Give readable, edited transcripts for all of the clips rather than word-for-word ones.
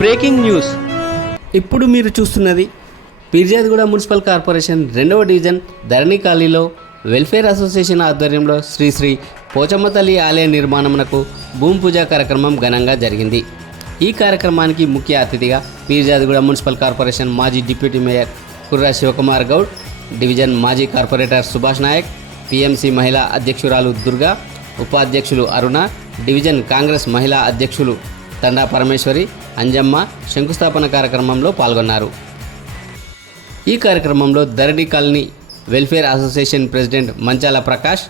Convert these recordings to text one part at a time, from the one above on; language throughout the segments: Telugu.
Breaking news. ఇప్పుడు మీరు చూస్తున్నది పీర్జాదిగూడ మున్సిపల్ కార్పొరేషన్ 2వ డివిజన్ ధరణి కాలనీలో వెల్ఫేర్ అసోసియేషన్ ఆధ్వర్యంలో శ్రీ శ్రీ పోచమ్మ తల్లి ఆలయ నిర్మాణమునకు భూమి పూజ కార్యక్రమం ఘనంగా జరిగింది. ఈ కార్యక్రమానికి ముఖ్య అతిథిగా పీర్జాదిగూడ మున్సిపల్ కార్పొరేషన్ మాజీ డిప్యూటీ మేయర్ కుర్రా శివకుమార్ గౌడ్, డివిజన్ మాజీ కార్పొరేటర్ సుభాష్ నాయక్, పిఎంసి మహిళా అధ్యక్షురాలు దుర్గా, ఉపాధ్యక్షులు అరుణ, డివిజన్ కాంగ్రెస్ మహిళా అధ్యక్షులు తండా పరమేశ్వరి, అంజమ్మ శంకుస్థాపన కార్యక్రమంలో పాల్గొన్నారు. ఈ కార్యక్రమంలో ధరణి కాలనీ వెల్ఫేర్ అసోసియేషన్ ప్రెసిడెంట్ మంచాల ప్రకాష్,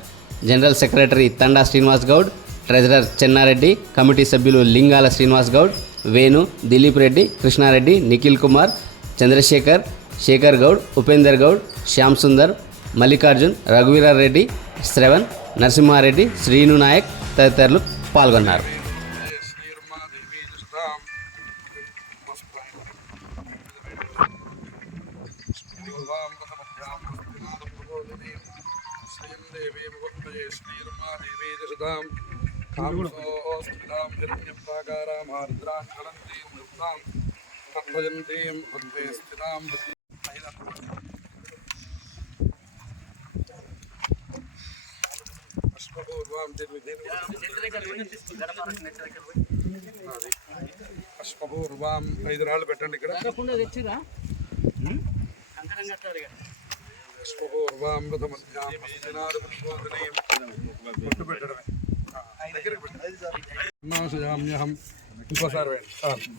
జనరల్ సెక్రటరీ తండా శ్రీనివాస్ గౌడ్, ట్రెజరర్ చెన్నారెడ్డి, కమిటీ సభ్యులు లింగాల శ్రీనివాస్ గౌడ్, వేణు, దిలీప్ రెడ్డి, కృష్ణారెడ్డి, నిఖిల్ కుమార్, చంద్రశేఖర్, శేఖర్ గౌడ్, ఉపేందర్ గౌడ్, శ్యామ్ సుందర్, మల్లికార్జున్, రఘువీరారెడ్డి, శ్రవణ్, నరసింహారెడ్డి, శ్రీను నాయక్ తదితరులు పాల్గొన్నారు. పుష్పపూర్వం 5 రాళ్ళు పెట్టండి. ఇక్కడ పుష్పపూర్వం పొట్టు పెట్టడమే. అన్నాంశయామ్యహం. ఇంకోసారి వేయండి.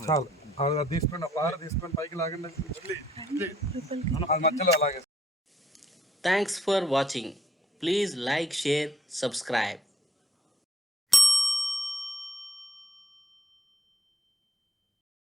చాలు అది తీసుకోండి. ఆ పార తీసుకొని పైకి లాగండి. అది మధ్యలో అలాగే. Thanks for watching. Please like, share, subscribe.